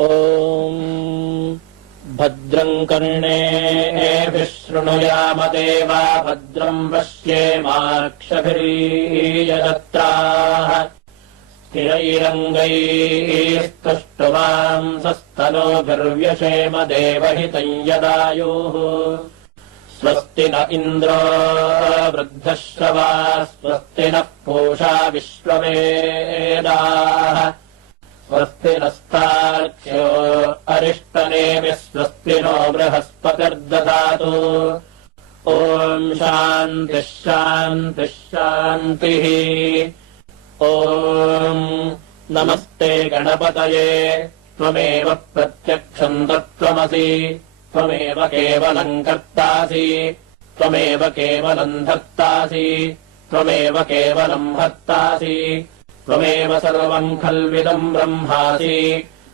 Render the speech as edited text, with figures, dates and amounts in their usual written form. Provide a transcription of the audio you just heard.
ॐ भद्रम् कर्णेभिः शृणुयाम देवा भद्रम् पश्येमाक्षभिर्यजत्राः स्थिरैरङ्गैस्तुष्टुवांसस्तनोभिर्व्यशेम देवहितम् यदायुः स्वस्ति न इन्द्रो वृद्धश्रवा स्वस्ति नः पूषा विश्ववेदाः स्वस्ति नस्तार्क्ष्यो अरिष्टनेमिः स्वस्ति नो बृहस्पतिर्दधातु ॐ शान्तिः शान्तिः शान्तिः ॐ नमस्ते गणपतये त्वमेव प्रत्यक्षम् तत्त्वमसि त्वमेव केवलम् कर्तासि त्वमेव केवलम् धर्तासि त्वमेव केवलम् हर्तासि त्वमेव सर्वम् खल्विदम् ब्रह्मासि